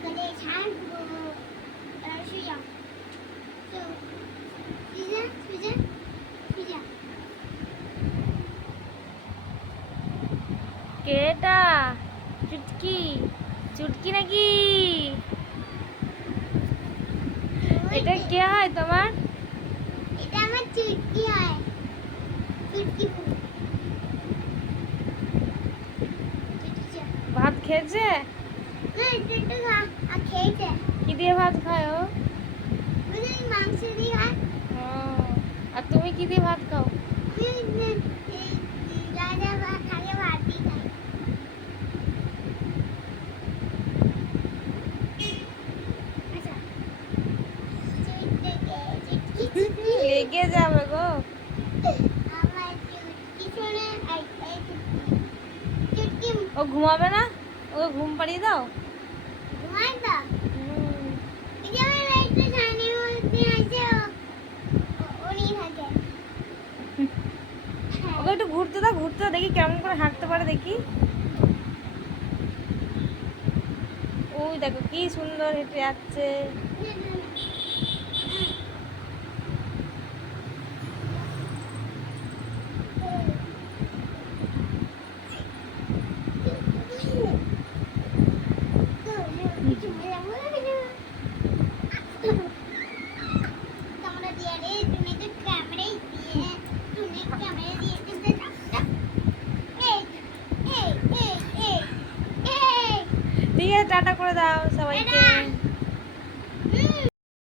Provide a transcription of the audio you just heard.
गले छान शुजा तो शुजा शुजा शुजा কেটা চুটকি চুটকি নাকি এটা কে হয় তোমার এটা আমার চুটকি হয় চুটকি ভাত খেয়েছে না এটা খেয়েছে কি দিয়ে ভাত খায় ও মানে মাংস দিয়ে খায় ও, আর তুমি কি দিয়ে ভাত খাও আমি রাজা ভাত খাগে ভাত দিয়ে খাই আচ্ছা চুটকি লেগে যাবে গো আমার চুটকি শোনে এই চুটকি ও ঘুমাবে না ও ঘুম পাড়িয়ে দাও ঘুমাই তো এই যে আমার একটা জানি মধ্যে আছে উনি থাকে ওকে একটু ঘুরতে দাও দেখি কেমন করে হাঁটতে পারে দেখি ওই দেখো কি সুন্দর হেঁটে যাচ্ছে ঠিক আছে টাটা করে দাও সবাইকে